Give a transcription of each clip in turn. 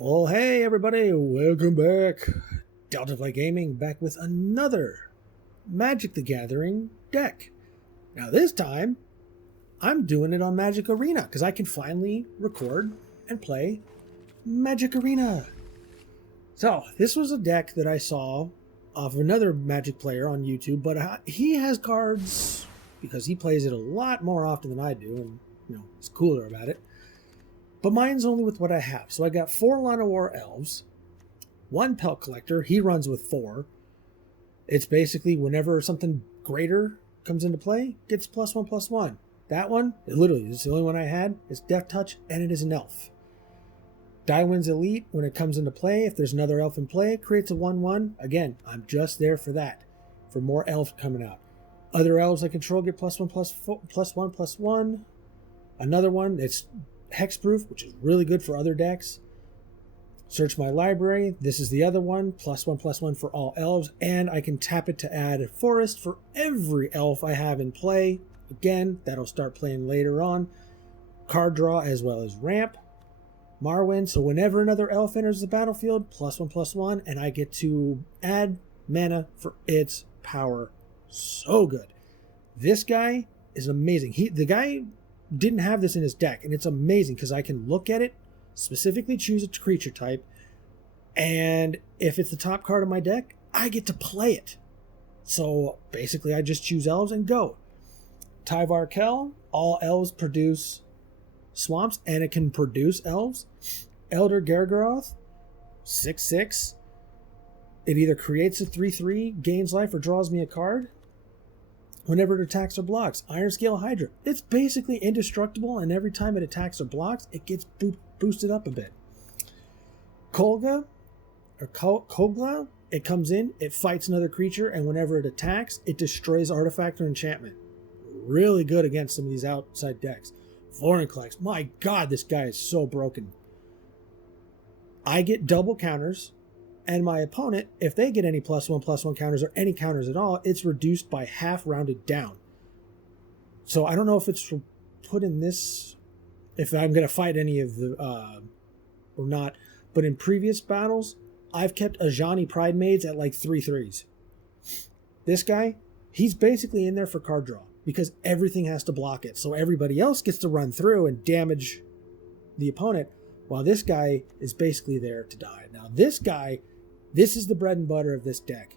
Well, hey everybody, welcome back. Deltafly Gaming back with another Magic the Gathering deck. Now this time, I'm doing it on Magic Arena because I can finally record and play Magic Arena. So, this was a deck that I saw of another Magic player on YouTube, but he has cards because he plays it a lot more often than I do, and he's cooler about it. But mine's only with what I have. So I got 4 Llanowar Elves, 1 Pelt Collector. He runs with 4. It's basically whenever something greater comes into play, gets +1/+1. That one, it's the only one I had. It's Death Touch, and it is an elf. Dwynen's Elite, when it comes into play, if there's another elf in play, it creates a 1/1. Again, I'm just there for that, for more elves coming out. Other elves I control get +1/+1. Another one, it's hexproof, which is really good for other decks. Search my library. This is the other one, +1/+1 for all elves, and I can tap it to add a forest for every elf I have in play. Again, that'll start playing later on. Card draw as well as ramp. Marwyn, so whenever another elf enters the battlefield, +1/+1, and I get to add mana for its power. So good. This guy is amazing. The guy didn't have this in his deck, and it's amazing because I can look at it, specifically choose a creature type, and if it's the top card of my deck, I get to play it. So basically I just choose elves and go. Tyvar Kell, all elves produce swamps, and it can produce elves. Elder Gargaroth, 6/6. It either creates a 3/3, gains life, or draws me a card whenever it attacks or blocks. Ironscale Hydra. It's basically indestructible, and every time it attacks or blocks, it gets boosted up a bit. Kogla, it comes in, it fights another creature, and whenever it attacks, it destroys artifact or enchantment. Really good against some of these outside decks. Vorinclex. My god, this guy is so broken. I get double counters, and my opponent, if they get any +1/+1 counters or any counters at all, it's reduced by half, rounded down. So I don't know if it's put in this, if I'm going to fight any of the, or not. But in previous battles, I've kept Ajani Pride Maids at like 3/3s. This guy, he's basically in there for card draw because everything has to block it. So everybody else gets to run through and damage the opponent, while this guy is basically there to die. Now this guy, this is the bread and butter of this deck.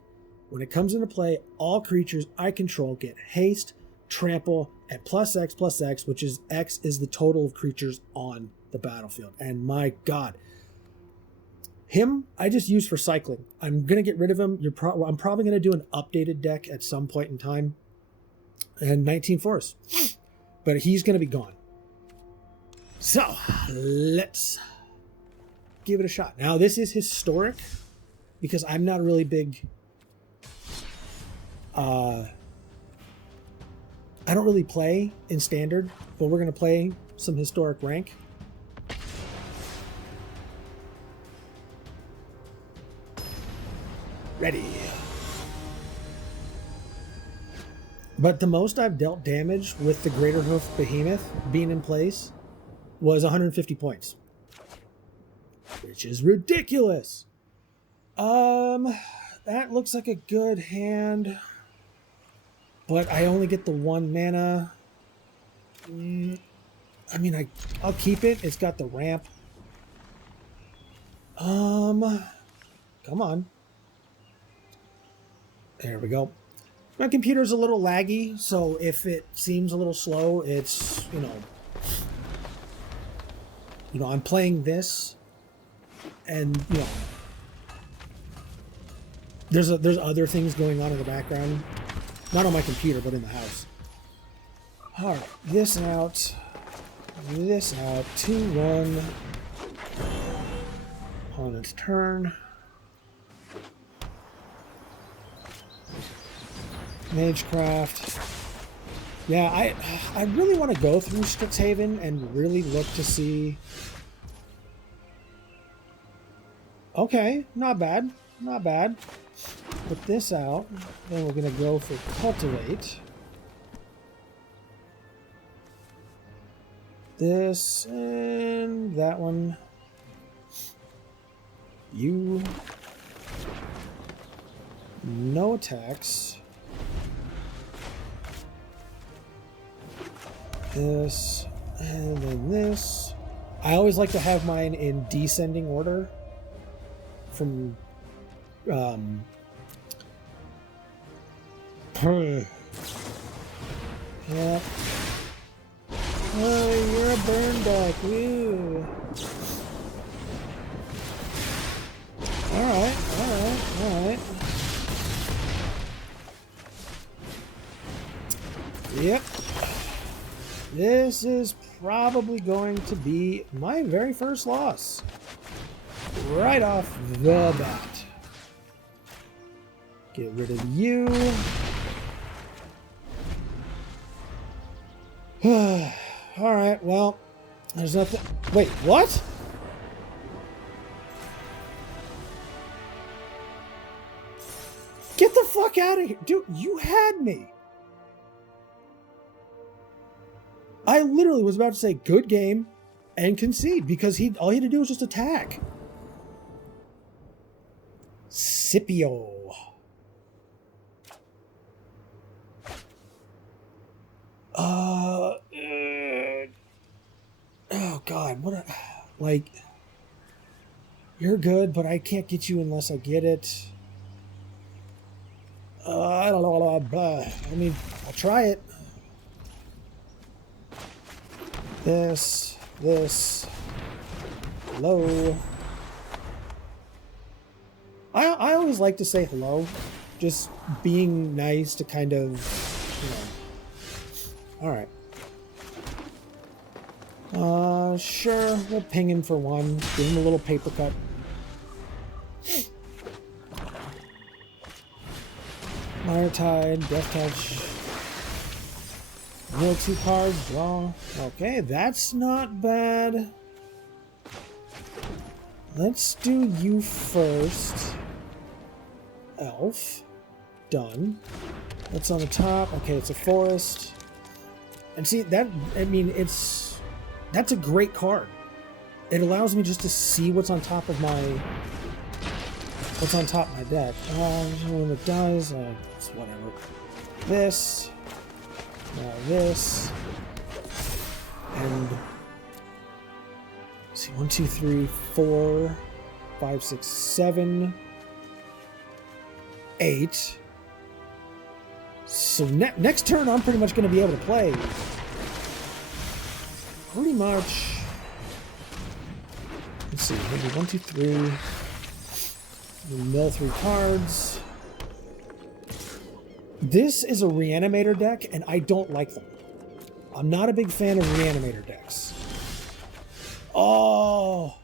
When it comes into play, all creatures I control get haste, trample, and +X/+X, which is X is the total of creatures on the battlefield. And my god, him I just use for cycling. I'm going to get rid of him. I'm probably going to do an updated deck at some point in time. And 19 forests. But he's going to be gone. So, let's give it a shot. Now, this is historic, because I'm not really big. I don't really play in standard, but we're going to play some historic rank. Ready. But the most I've dealt damage with the Craterhoof Behemoth being in place was 150 points. Which is ridiculous. That looks like a good hand, but I only get the 1 mana. I mean, I'll keep it. It's got the ramp. Come on. There we go. My computer's a little laggy, so if it seems a little slow, it's, I'm playing this, and, there's other things going on in the background. Not on my computer, but in the house. Alright, this out. 2/1. Opponent's turn. Magecraft. Yeah, I really want to go through Strixhaven and really look to see. Okay, not bad. Not bad. Put this out. Then we're going to go for Cultivate. This and that one. You. No attacks. This. And then this. I always like to have mine in descending order. From... Yeah. Oh, you're a burn deck. Woo. Alright, alright, alright. Yep. This is probably going to be my very first loss. Right off the bat. Get rid of you. Alright, well, there's nothing. Wait, what? Get the fuck out of here. Dude, you had me. I literally was about to say good game and concede because all he had to do was just attack. Scipio. Oh God, what a, like, you're good, but I can't get you unless I get it. I don't know, blah. I mean, I'll try it. This, hello. I always like to say hello, just being nice to kind of, you know. All right. Sure, we'll ping him for one. Give him a little paper cut. Mire Tide, Death Touch. Mill 2 cards, draw. Okay, that's not bad. Let's do you first. Elf. Done. What's on the top? Okay, it's a forest. And see, that, I mean, that's a great card. It allows me just to see what's on top of my deck. When it dies, it's whatever. This. Now this. And let's see, 1, 2, 3, 4, 5, 6, 7, 8. So next turn, I'm pretty much going to be able to play. Pretty much. Let's see, maybe 1, 2, 3. We'll mill 3 cards. This is a Reanimator deck, and I don't like them. I'm not a big fan of Reanimator decks. Oh!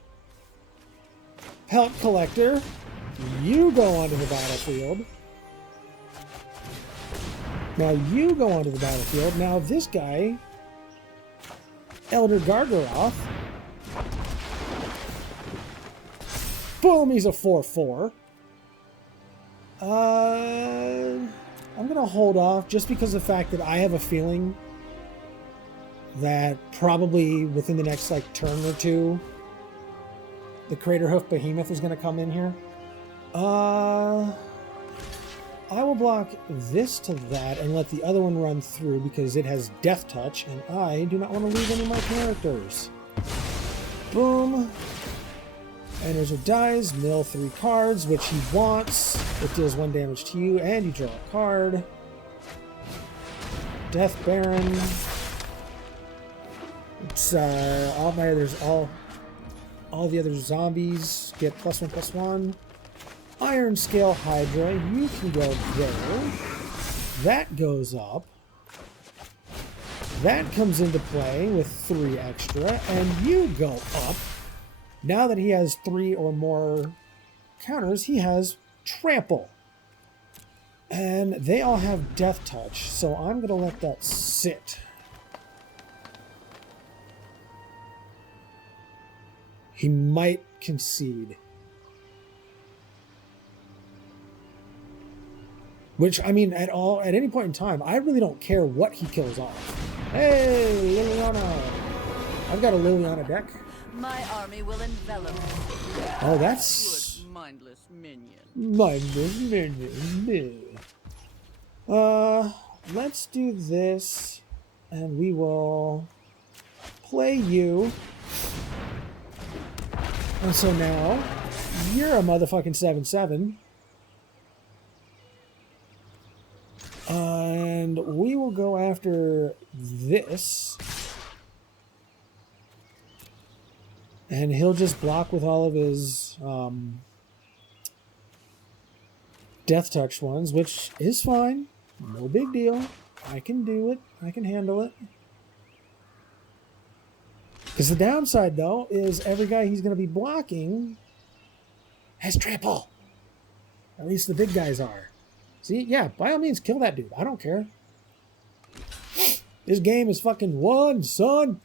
Pelt Collector, you go onto the battlefield. Now you go onto the battlefield. Now this guy, Elder Gargaroth. Boom, he's a 4/4. I'm going to hold off just because of the fact that I have a feeling that probably within the next like turn or two, the Craterhoof Behemoth is going to come in here. I will block this to that and let the other one run through because it has Death Touch, and I do not want to lose any of my characters. Boom. Enters or dies, mill 3 cards, which he wants. It deals 1 damage to you, and you draw a card. Death Baron. It's all my others, all the other zombies get +1/+1. Ironscale Hydra, you can go there. That goes up. That comes into play with 3 extra, and you go up. Now that he has 3 or more counters, he has Trample. And they all have Death Touch, so I'm going to let that sit. He might concede. Which, I mean, at any point in time, I really don't care what he kills off. Hey, Liliana! I've got a Liliana deck. My army will envelop. Oh, that's minion. Mindless minion. Let's do this, and we will play you. And so now, you're a motherfucking 7/7. And we will go after this. And he'll just block with all of his Death Touch ones, which is fine. No big deal. I can do it. I can handle it. Because the downside, though, is every guy he's going to be blocking has trample. At least the big guys are. See? Yeah, by all means, kill that dude. I don't care. This game is fucking won, son.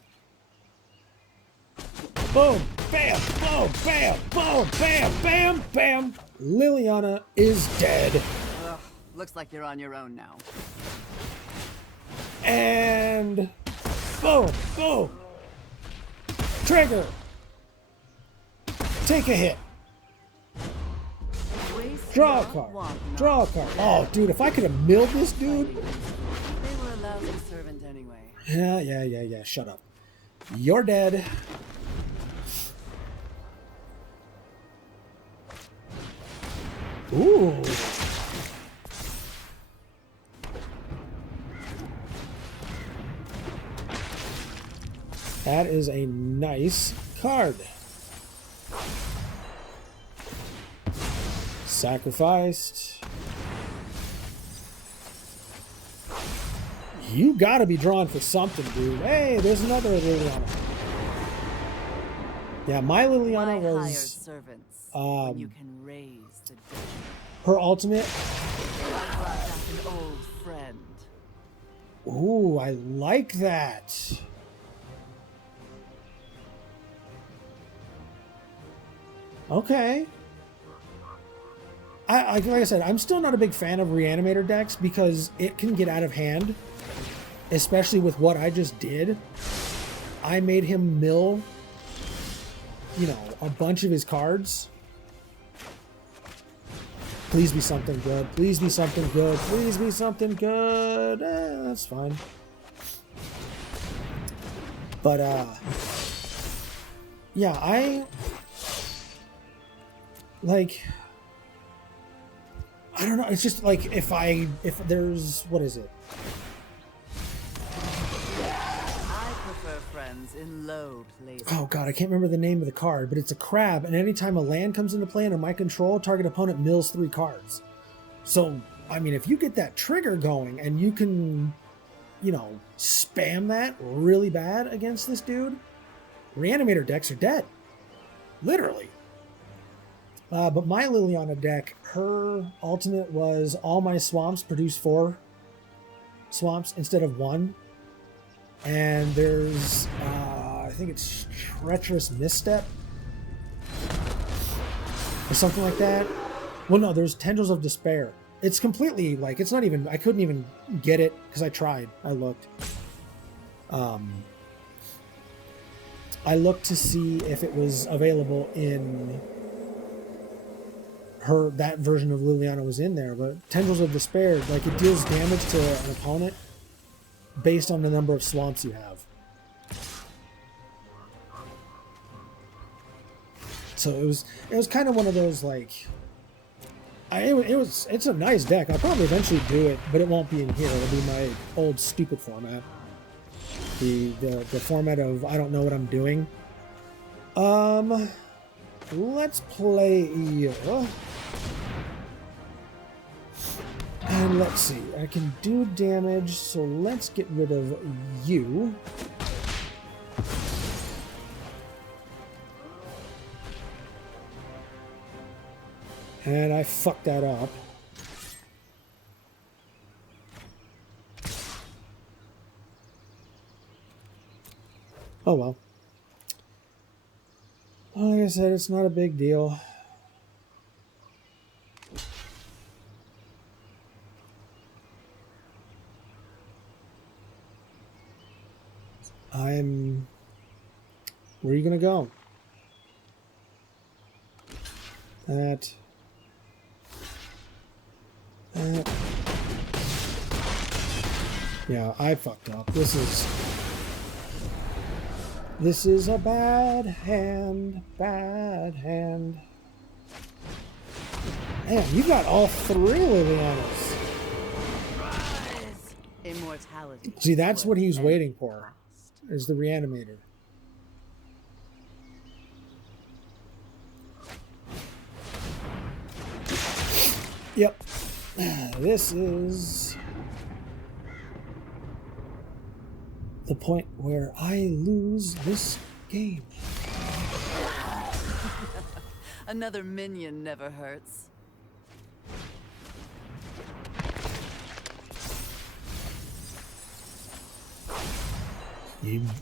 Boom, bam, boom, bam, boom, bam, bam, bam. Liliana is dead. Ugh, looks like you're on your own now. And boom, boom. Trigger. Take a hit. Draw a card. Draw a card. Oh, dude, if I could have milled this dude. They were a lousy servant anyway. Yeah. Shut up. You're dead. Ooh. That is a nice card. Sacrificed. You gotta be drawn for something, dude. Hey, there's another Liliana. Yeah, my Liliana was servants when you can raise the dead. Her ultimate. I brought back an old friend. Ooh, I like that. Okay. Like I said, I'm still not a big fan of Reanimator decks because it can get out of hand, especially with what I just did. I made him mill, you know, a bunch of his cards. Please be something good. Please be something good. Please be something good. That's fine. But, yeah, I don't know. It's just like if there's, what is it? I prefer friends in low places. Oh god, I can't remember the name of the card, but it's a crab, and anytime a land comes into play under my control, target opponent mills 3 cards. So, I mean, if you get that trigger going and you can, you know, spam that really bad against this dude, Reanimator decks are dead. Literally. But my Liliana deck, her ultimate was all my swamps produce 4 swamps instead of 1. And there's, I think it's Treacherous Misstep or something like that. Well, no, there's Tendrils of Despair. It's completely, like, it's not even, I couldn't even get it because I tried. I looked. I looked to see if it was available in that version of Liliana was in there, but Tendrils of Despair, like, it deals damage to an opponent based on the number of swamps you have. So it was kind of one of those, like, it's a nice deck. I'll probably eventually do it, but it won't be in here. It'll be my old stupid format. The format of I don't know what I'm doing. Let's play you. And let's see. I can do damage, so let's get rid of you. And I fucked that up. Oh well. Like I said, it's not a big deal. Where are you gonna go? That. Yeah, I fucked up. This is a bad hand. Bad hand. Man, you got all three Lilianas. Immortality. See, that's what he's waiting for, is the reanimator. Yep. This is the point where I lose this game. Another minion never hurts.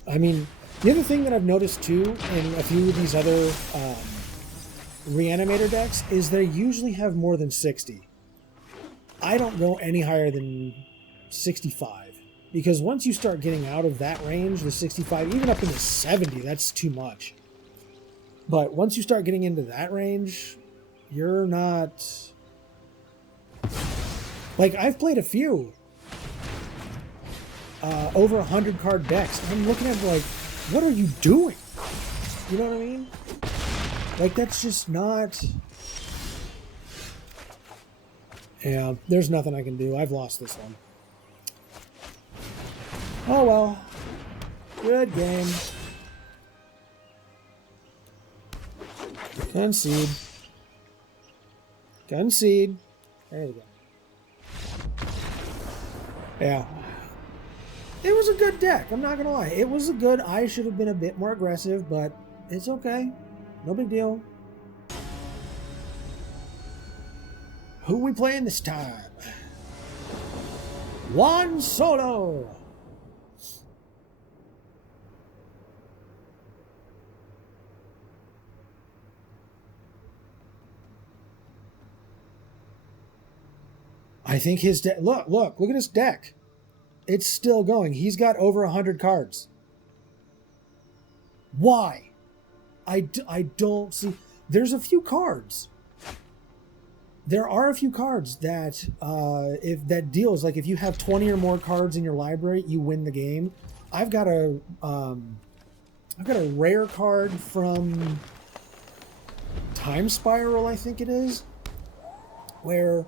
I mean, the other thing that I've noticed too in a few of these other reanimator decks is they usually have more than 60. I don't go any higher than 65 because once you start getting out of that range, the 65, even up into 70, that's too much. But once you start getting into that range, you're not... Like, I've played a few over 100 card decks. And I'm looking at it like, what are you doing? You know what I mean? Like, that's just not... Yeah, there's nothing I can do. I've lost this one. Oh well. Good game. Concede. Concede. There you go. Yeah. It was a good deck, I'm not gonna lie. It was a good... I should have been a bit more aggressive, but it's okay. No big deal. Who we playing this time? Juan Solo. I think his deck... Look at his deck. It's still going. He's got over 100 cards. Why? I don't see... There's a few cards. There are a few cards that if that deals, like if you have 20 or more cards in your library, you win the game. I've got a rare card from Time Spiral, I think it is, where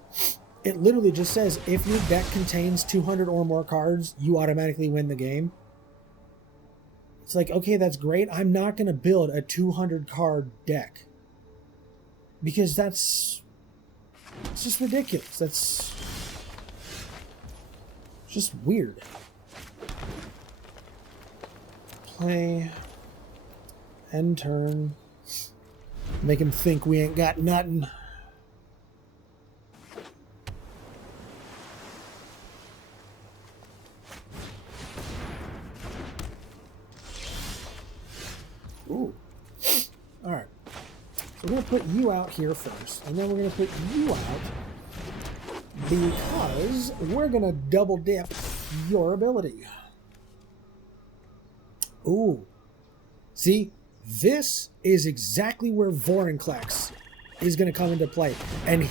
it literally just says if your deck contains 200 or more cards, you automatically win the game. It's like, okay, that's great. I'm not going to build a 200 card deck because it's just ridiculous. That's just weird. Play. End turn. Make him think we ain't got nothing. Ooh. Alright. We're going to put you out here first, and then we're going to put you out because we're going to double dip your ability. Ooh. See, this is exactly where Vorinclex is going to come into play. And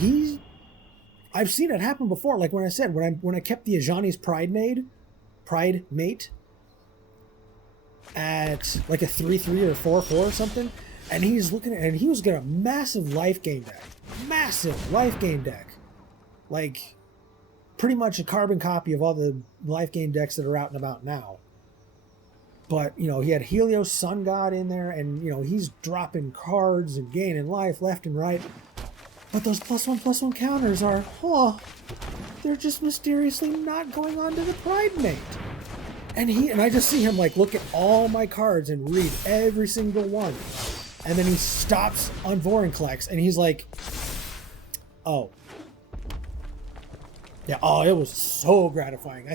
I've seen it happen before. Like when I said, when I kept the Ajani's Pride Mate at like a 3/3 or 4/4 or something. And he's looking at, and he was getting a massive life gain deck. Massive life gain deck. Like, pretty much a carbon copy of all the life gain decks that are out and about now. But, you know, he had Helios Sun God in there, and, you know, he's dropping cards and gaining life left and right. But those +1/+1 counters are, they're just mysteriously not going on to the Pride Mate. And I just see him, like, look at all my cards and read every single one. And then he stops on Vorinclex, and he's like, oh. Yeah, oh, it was so gratifying. I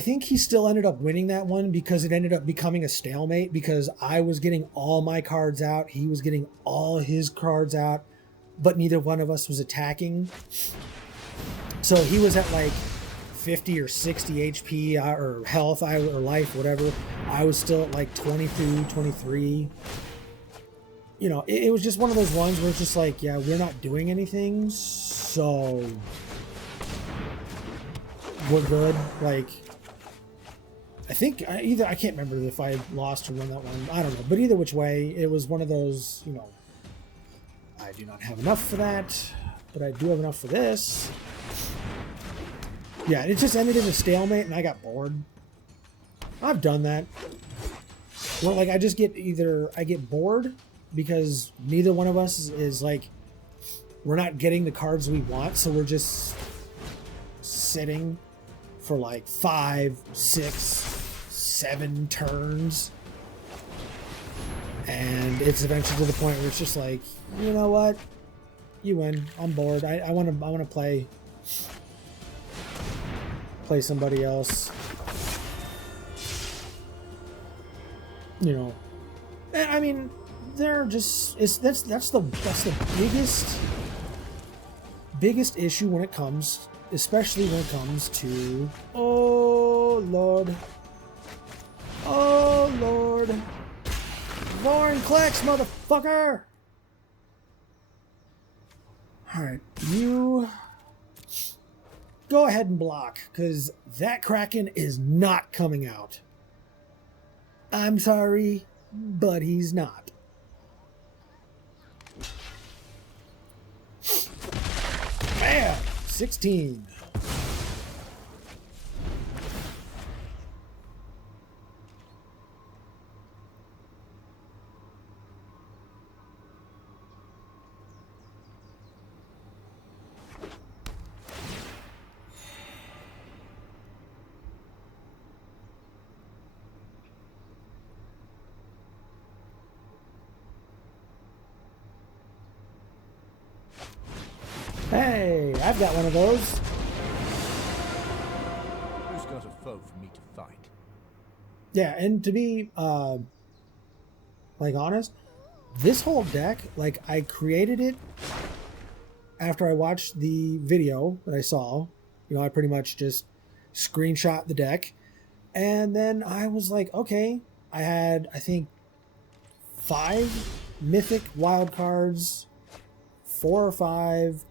think he still ended up winning that one because it ended up becoming a stalemate because I was getting all my cards out, he was getting all his cards out, but neither one of us was attacking. So he was at like 50 or 60 HP or health or life, whatever. I was still at like 22, 23. you know, it was just one of those ones where it's just like, yeah, we're not doing anything, so we're good. Like, I think I can't remember if I lost or won that one. I don't know. But either which way, it was one of those, you know, I do not have enough for that, but I do have enough for this. Yeah, it just ended in a stalemate, and I got bored. I've done that. Well, like, I get bored because neither one of us is like, we're not getting the cards we want, so we're just sitting for like 5, 6, 7 turns. And it's eventually to the point where it's just like, you know what? You win. I'm bored. I want to play somebody else. You know. And I mean, they're just that's the biggest issue when it comes, especially when it comes to oh Lord. Vorinclex, motherfucker! Alright, you go ahead and block, because that Kraken is not coming out. I'm sorry, but he's not. Bam! 16. Hey, I've got one of those. Who's got a foe for me to fight? Yeah, and to be, like, honest, this whole deck, like, I created it after I watched the video that I saw. You know, I pretty much just screenshot the deck. And then I was like, okay, I had, I think, 5 mythic wild cards, 4 or 5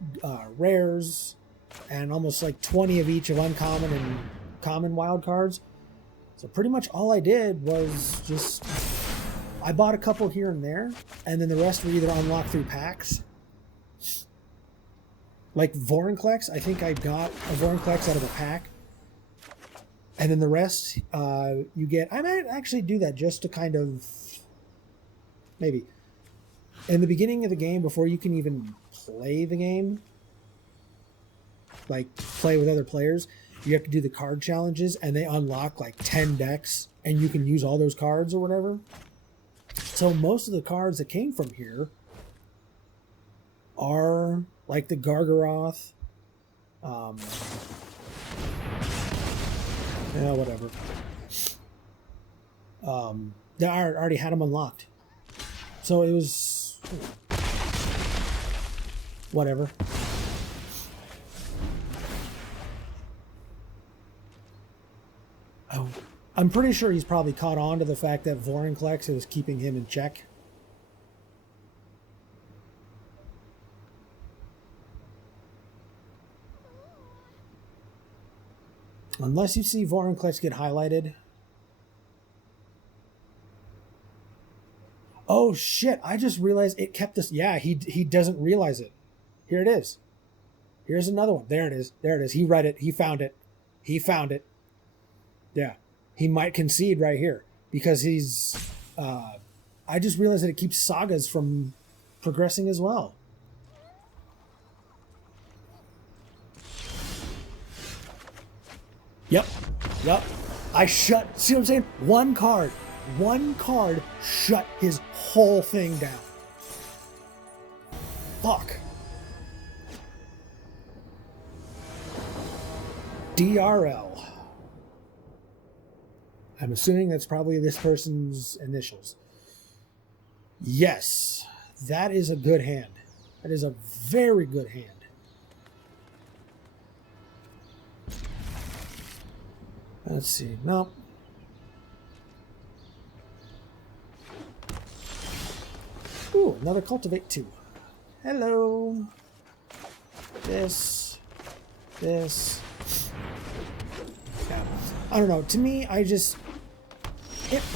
rares, and almost like 20 of each of uncommon and common wild cards. So pretty much all I did was just, I bought a couple here and there, and then the rest were either unlocked through packs. Like Vorinclex, I think I got a Vorinclex out of a pack. And then the rest you get, I might actually do that just to kind of, maybe. In the beginning of the game, before you can even play the game, like play with other players, you have to do the card challenges, and they unlock like 10 decks, and you can use all those cards or whatever. So most of the cards that came from here are like the Gargaroth, yeah, whatever. They already had them unlocked. So it was whatever. Oh, I'm pretty sure he's probably caught on to the fact that Vorinclex is keeping him in check. Unless you see Vorinclex get highlighted. Oh shit, I just realized it kept this. Yeah, he doesn't realize it. Here it is. Here's another one. There it is. There it is. He read it. He found it. He found it. Yeah. He might concede right here because he's I just realized that it keeps sagas from progressing as well. Yep. I shut, see what I'm saying? One card shut his whole thing down. Fuck. DRL. I'm assuming that's probably this person's initials. Yes, that is a good hand. That is a very good hand. Let's see. No. Ooh, another Cultivate 2. Hello. This. Yeah. I don't know. To me,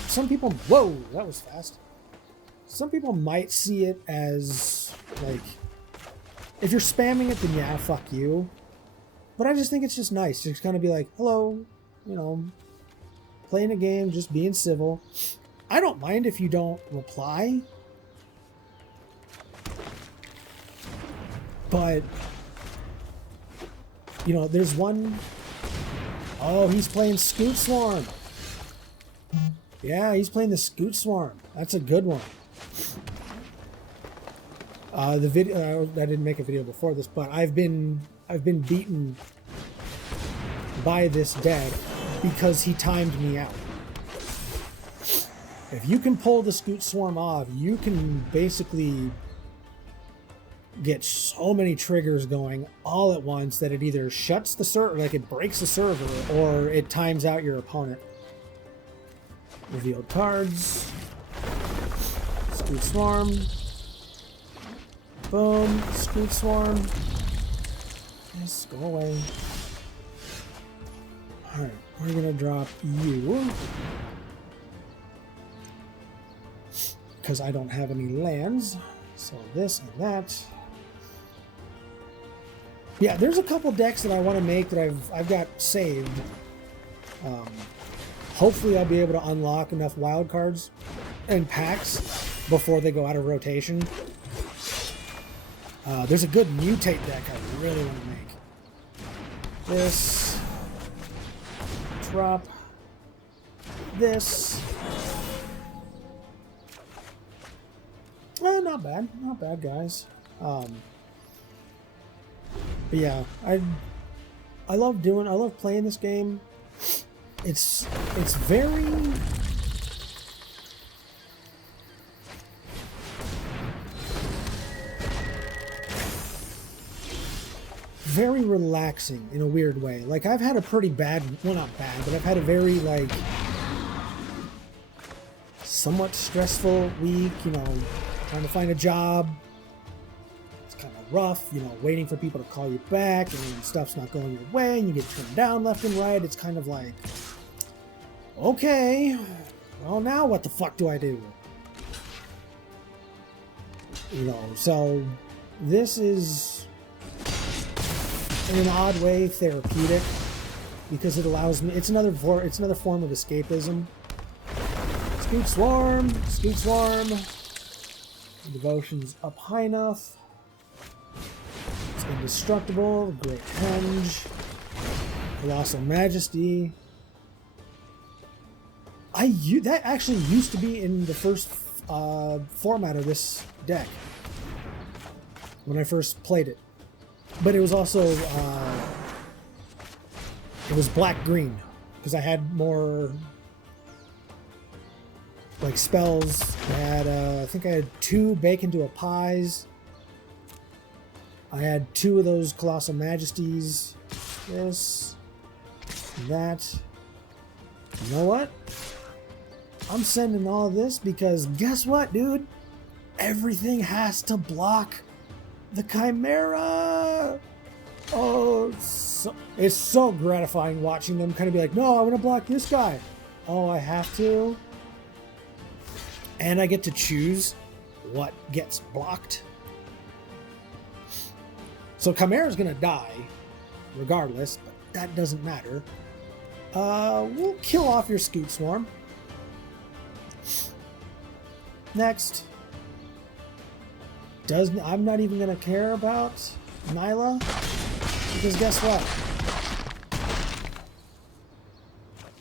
some people... Whoa, that was fast. Some people might see it as, like... If you're spamming it, then yeah, fuck you. But I just think it's just nice to kind of be like, hello, you know, playing a game, just being civil. I don't mind if you don't reply. But, you know, there's one... Oh, he's playing Scoot Swarm. Yeah, he's playing the Scoot Swarm. That's a good one. The video, I didn't make a video before this, but I've been beaten by this deck because he timed me out. If you can pull the Scoot Swarm off, you can basically get so many triggers going all at once that it either shuts the server, like it breaks the server, or it times out your opponent. Revealed cards. Scoot Swarm. Boom. Scoot Swarm. Yes, go away. Alright, we're gonna drop you. Because I don't have any lands. So this and that. Yeah, there's a couple decks that I want to make that I've got saved. Hopefully I'll be able to unlock enough wild cards and packs before they go out of rotation. There's a good mutate deck I really want to make. This. Drop. This. Not bad. Not bad, guys. But yeah, I love playing this game. It's very relaxing in a weird way. Like, I've had a pretty bad, well, not bad, but I've had a very, like, somewhat stressful week, you know, trying to find a job. It's kind of rough, you know, waiting for people to call you back, and stuff's not going your way, and you get turned down left and right. It's kind of like, okay, well, now what the fuck do I do? You know, so this is, in an odd way, therapeutic, because it allows me, it's another form of escapism. Scoot Swarm, Scoot Swarm. Devotion's up high enough. It's indestructible. Great Henge. Colossal Majesty. That actually used to be in the first format of this deck when I first played it, but it was also it was black-green because I had more like spells. I had I think I had 2 Bake into a Pies. I had 2 of those Colossal Majesties. This, that. You know what? I'm sending all of this because guess what, dude? Everything has to block the Chimera. Oh, it's so gratifying watching them kind of be like, no, I'm going to block this guy. Oh, I have to? And I get to choose what gets blocked. So Chimera's going to die regardless, but that doesn't matter. We'll kill off your Scoot Swarm. Next. I'm not even going to care about Nyla, because guess what?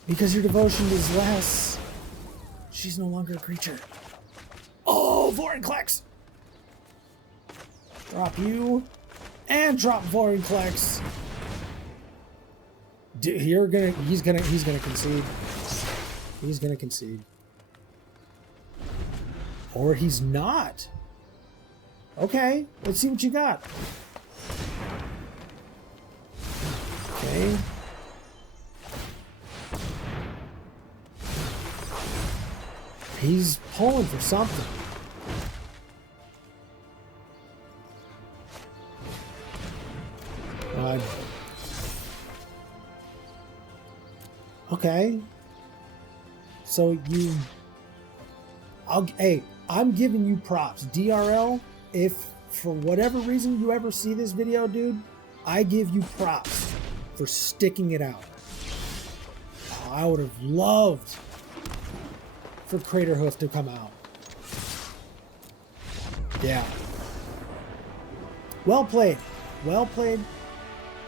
Because your devotion is less, she's no longer a creature. Oh, Vorinclex! Drop you, and drop Vorinclex. He's gonna concede. He's gonna concede. Or he's not. Okay, let's see what you got. Okay. He's pulling for something. Okay. So you... Hey, I'm giving you props. DRL, if for whatever reason you ever see this video, dude, I give you props for sticking it out. Oh, I would have loved for Craterhoof to come out. Yeah. Well played. Well played.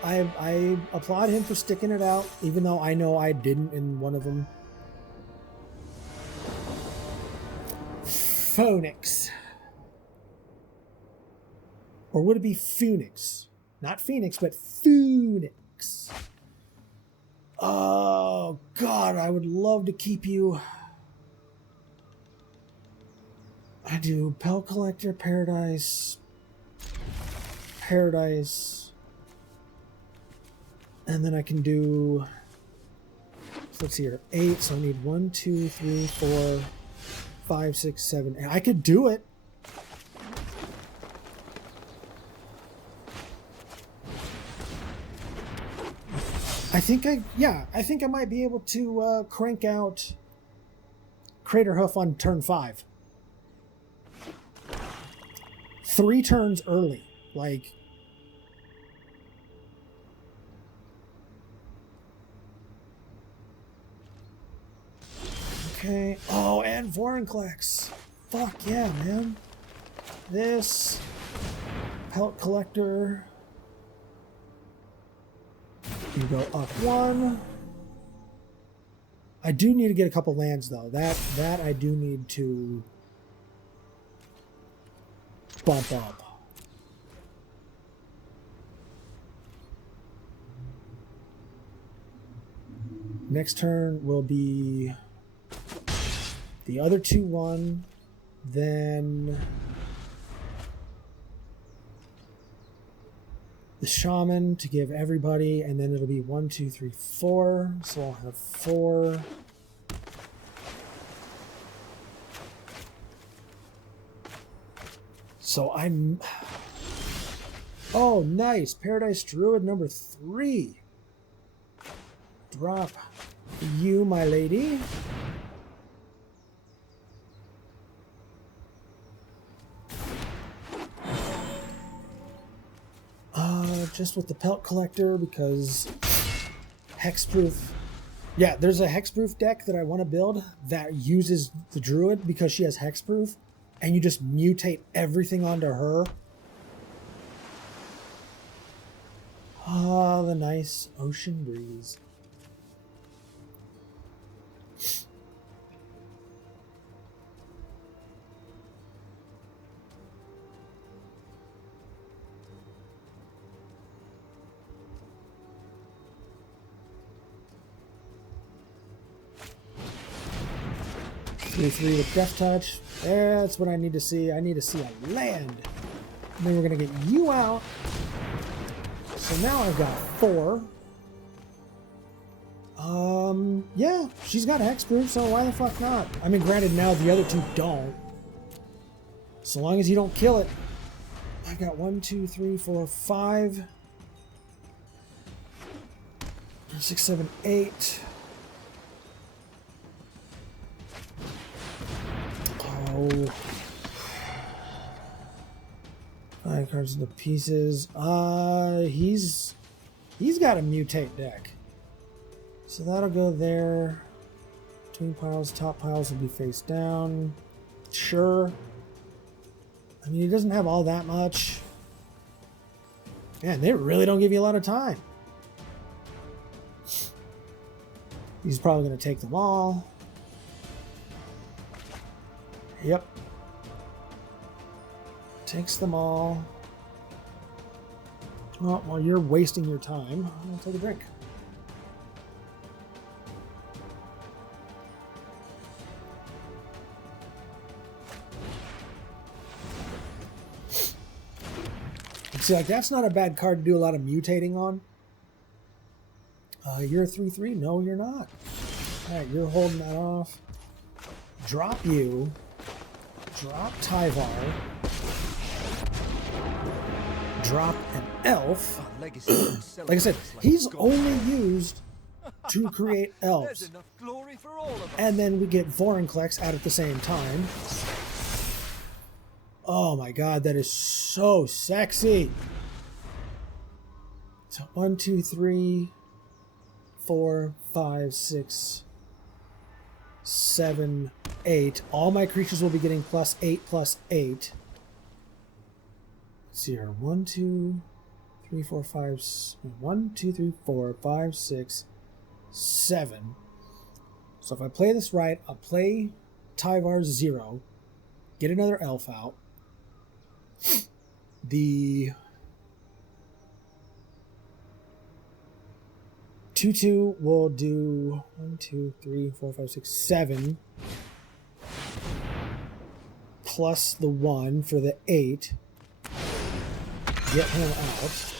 I applaud him for sticking it out, even though I know I didn't in one of them. Phoenix. Or would it be Phoenix? Not Phoenix, but Phoenix. Oh, God, I would love to keep you. I do Pelt Collector, Paradise. And then I can do, so let's see here, 8. So I need 1, 2, 3, 4, 5, 6, 7. And I could do it. I think I might be able to crank out Craterhoof on turn 5. 3 turns early. Like, okay. Oh, and Vorinclex. Fuck yeah, man. This Pelt Collector. You go up 1. I do need to get a couple lands though. That I do need to bump up. Next turn will be the other 2/1, then the shaman to give everybody, and then it'll be 1, 2, 3, 4. So I'll have 4. So I'm... Oh, nice. Paradise Druid number 3. Drop you, my lady. Just with the Pelt Collector because hexproof. Yeah, there's a hexproof deck that I want to build that uses the Druid because she has hexproof, and you just mutate everything onto her. Ah, the nice ocean breeze. Three with Death Touch. That's what I need to see. I need to see a land. And then we're going to get you out. So now I've got 4. Yeah, she's got hexproof, so why the fuck not? I mean, granted, now the other 2 don't. So long as you don't kill it. I've got 1, 2, 3, 4, 5. 6, 7, 8. Oh. 5 cards into pieces. He's got a mutate deck. So that'll go there. Between piles, top piles will be face down. Sure. I mean, he doesn't have all that much. Man, they really don't give you a lot of time. He's probably going to take them all. Yep. Takes them all. Well, while you're wasting your time, I'll take a drink. See, like, that's not a bad card to do a lot of mutating on. You're a 3/3? No, you're not. Alright, you're holding that off. Drop you. Drop Tyvar. Drop an elf. Like I said, he's only used to create elves. There's enough glory for all of us. And then we get Vorinclex out at the same time. Oh my god, that is so sexy. So 1, 2, 3, 4, 5, 6, 7, 8. All my creatures will be getting +8, +8. Let's see here. 1, 2, 3, 4, 5. 1, 2, 3, 4, 5, 6, 7. So if I play this right, I'll play Tyvar 0, get another elf out. The 2/2 will do 1, 2, 3, 4, 5, 6, 7. Plus the 1 for the 8. Get him out.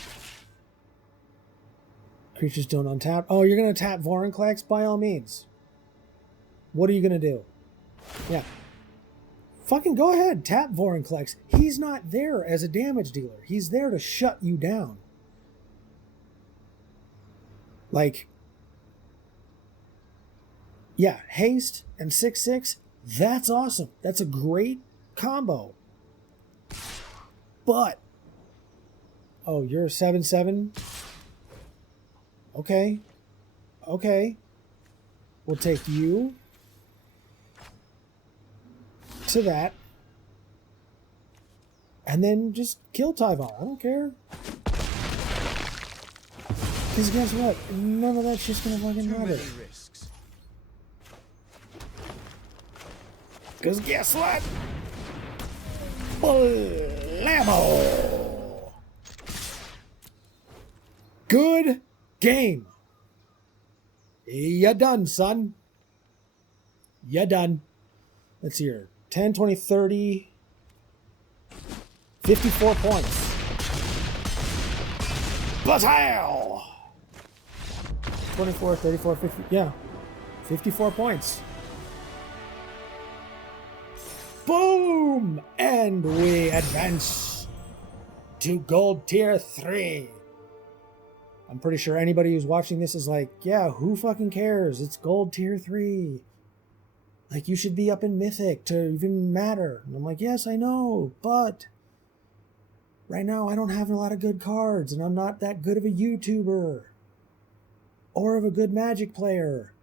Creatures don't untap. Oh, you're going to tap Vorinclex? By all means. What are you going to do? Yeah. Fucking go ahead. Tap Vorinclex. He's not there as a damage dealer. He's there to shut you down. Like, yeah, haste and 6/6, that's awesome. That's a great combo. But, oh, you're a 7/7? Okay. Okay. We'll take you to that. And then just kill Tyvar. I don't care. Because guess what? None of that shit's gonna fucking matter. Because guess what? Blammo! Good game. You done, son. You done. Let's see here. 10, 20, 30. 54 points. Batal! 24, 34, 50. Yeah. 54 points. Boom! And we advance to gold tier 3. I'm pretty sure anybody who's watching this is like, yeah, who fucking cares? It's gold tier 3. Like, you should be up in Mythic to even matter. And I'm like, yes, I know, but right now I don't have a lot of good cards, and I'm not that good of a YouTuber or of a good Magic player.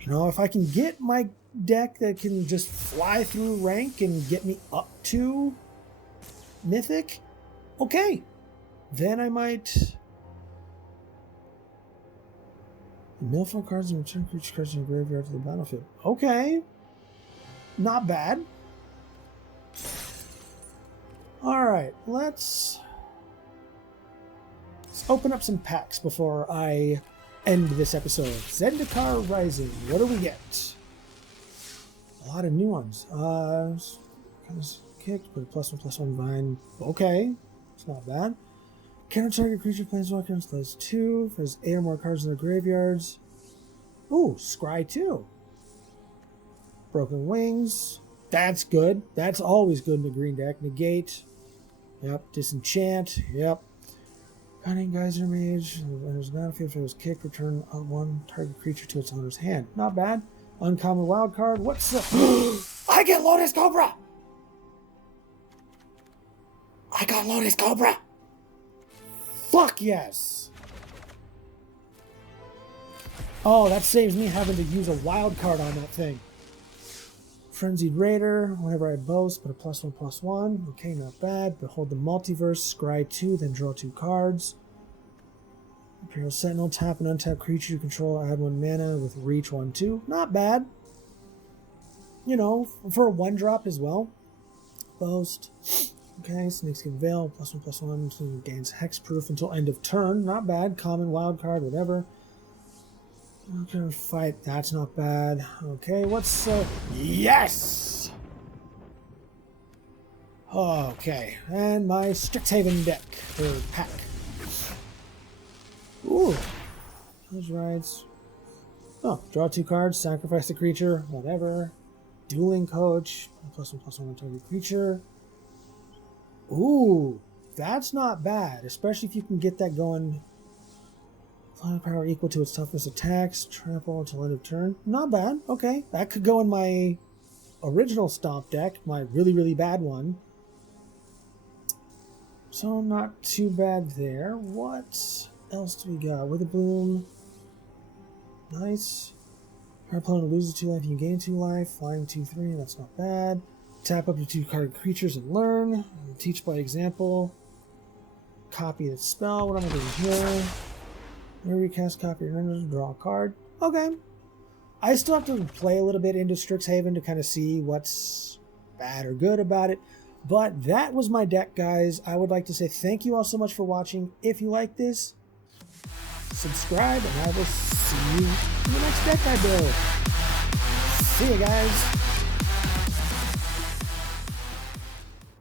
You know, if I can get my deck that can just fly through rank and get me up to Mythic, okay. Then I might mill 4 cards and return creature cards in the graveyard to the battlefield. Okay. Not bad. Alright, let's open up some packs before I end this episode. Zendikar Rising. What do we get? A lot of new ones. Kind of kicked, but +1/+1 vine. Okay. It's not bad. Counter target creature planeswalker plays 2 for his 8 or more cards in their graveyards. Ooh, Scry 2. Broken Wings. That's good. That's always good in the green deck. Negate. Yep. Disenchant. Yep. Cunning Geyser Mage. When there's not a field for his kick, return 1 target creature to its owner's hand. Not bad. Uncommon wild card. What's the... I get Lotus Cobra! I got Lotus Cobra! Fuck yes! Oh, that saves me having to use a wild card on that thing. Frenzied Raider. Whenever I boast, put a +1/+1. Okay, not bad. Behold the Multiverse. Scry 2, then draw 2 cards. Imperial Sentinel. Tap an untapped creature you control. Add 1 mana with reach 1/2. Not bad. You know, for a 1-drop as well. Boast. Okay, Snakeskin Veil, +1/+1, gains hexproof until end of turn. Not bad. Common wild card, whatever. Okay, fight. That's not bad. Okay, what's yes! Okay, and my Strixhaven deck or pack. Ooh, those rides. Oh, draw 2 cards, sacrifice the creature, whatever. Dueling Coach, +1/+1 target creature. Ooh, that's not bad, especially if you can get that going Firepower equal to its toughness attacks. Trample until end of turn. Not bad. Okay. That could go in my original Stomp deck. My really, really bad one. So not too bad there. What else do we got? Wither Bloom. Nice. Our opponent loses 2 life, you gain 2 life. Flying 2/3, that's not bad. Tap up to 2 card creatures and learn. And teach by example. Copy the spell. What am I doing here? Recast copy, remember to draw a card. Okay. I still have to play a little bit into Strixhaven to kind of see what's bad or good about it. But that was my deck, guys. I would like to say thank you all so much for watching. If you like this, subscribe, and I will see you in the next deck I build. See you guys.